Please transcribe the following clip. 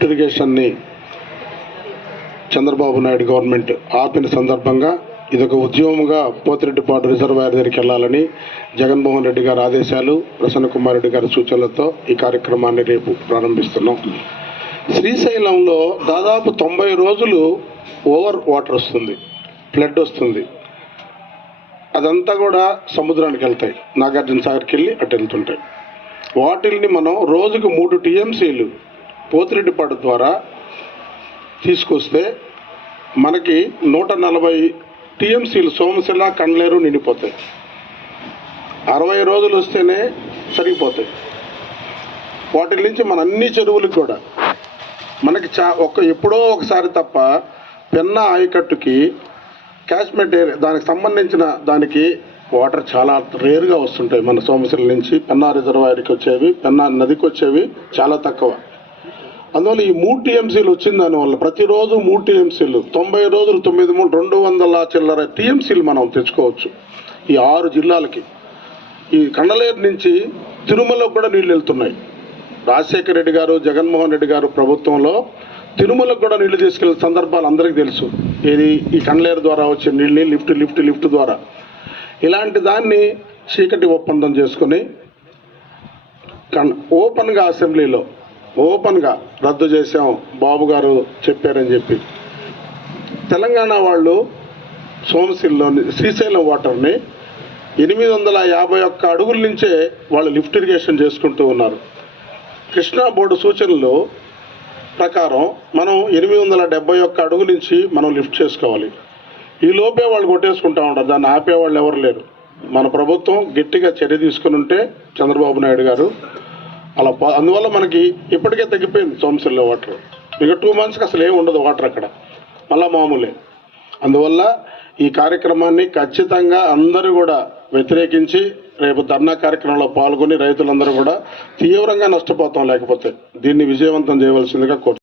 Lift ఇరిగేషన్ని Chandrababu Naidu government ఆపిన సందర్భంగా ఇదొక ఉద్యమంగా పోతిరెడ్డిపాడు రిజర్వాయర్ దగ్గరికి వెళ్ళాలని జగన్మోహన్ రెడ్డి గారి ఆదేశాలు, ప్రసన్న కుమార్ రెడ్డి గారి సూచనలతో ఈ కార్యక్రమాన్ని రేపు ప్రారంభిస్తున్నాం. శ్రీశైలంలో దాదాపు 90 రోజులు ఓవర్ వాటర్ వస్తుంది, ఫ్లడ్ వస్తుంది. అదంతా కూడా సముద్రానికి వెళ్తాయి, నాగార్జున సాగర్కి వెళ్ళి అటు వెళ్తుంటాయి. వాటిల్ని మనం రోజుకు 3 టీఎంసీలు పోతిరెడ్డిపాడు ద్వారా తీసుకొస్తే మనకి 140 టీఎంసీలు సోమశిల, కండ్లేరు నిండిపోతాయి. 60 రోజులు వస్తేనే సరిపోతాయి. వాటి నుంచి మన అన్ని చెరువులకు కూడా మనకి ఎప్పుడో ఒకసారి తప్ప పెన్నా ఆయకట్టుకి క్యాచ్మెంట్ ఏరియా దానికి సంబంధించిన దానికి వాటర్ చాలా రేరుగా వస్తుంటాయి. మన సోమశిల నుంచి పెన్నా రిజర్వాయర్కి వచ్చేవి, పెన్నా నదికి వచ్చేవి చాలా తక్కువ. అందువల్ల ఈ 3 టీఎంసీలు వచ్చిన దానివల్ల ప్రతిరోజు 3 టీఎంసీలు 90 రోజులు 200 చిల్లర టీఎంసీలు మనం తెచ్చుకోవచ్చు ఈ 6 జిల్లాలకి. ఈ కండలేరు నుంచి తిరుమలకు కూడా నీళ్ళు వెళ్తున్నాయి. రాజశేఖర రెడ్డి గారు, జగన్మోహన్ రెడ్డి గారు ప్రభుత్వంలో తిరుమలకు కూడా నీళ్లు తీసుకెళ్ళిన సందర్భాలు అందరికీ తెలుసు. ఈ కండలేరు ద్వారా వచ్చే నీళ్ళని లిఫ్ట్ ద్వారా ఇలాంటి దాన్ని చీకటి ఒప్పందం చేసుకొని ఓపెన్గా అసెంబ్లీలో ఓపెన్గా రద్దు చేసాం బాబు గారు చెప్పారని చెప్పి తెలంగాణ వాళ్ళు సోమశిలలోని శ్రీశైలం వాటర్ని 851 అడుగుల నుంచే వాళ్ళు లిఫ్ట్ ఇరిగేషన్ చేసుకుంటూ ఉన్నారు. కృష్ణా బోర్డు సూచనలు ప్రకారం మనం 871 అడుగు నుంచి మనం లిఫ్ట్ చేసుకోవాలి. ఈ లోపే వాళ్ళు కొట్టేసుకుంటా ఉంటారు, దాన్ని ఆపేవాళ్ళు ఎవరు లేరు. మన ప్రభుత్వం గట్టిగా చర్య తీసుకుని ఉంటే చంద్రబాబు నాయుడు గారు అలా అందువల్ల మనకి ఇప్పటికే తగ్గిపోయింది సోమశిలలో వాటర్. ఇక 2 monthsకి అసలు ఏమి ఉండదు వాటర్ అక్కడ, మళ్ళా మామూలే. అందువల్ల ఈ కార్యక్రమాన్ని ఖచ్చితంగా అందరూ కూడా వ్యతిరేకించి రేపు ధర్నా కార్యక్రమంలో పాల్గొని రైతులందరూ కూడా తీవ్రంగా నష్టపోతాం. లేకపోతే దీన్ని విజయవంతం చేయవలసిందిగా కోరుతున్నాను.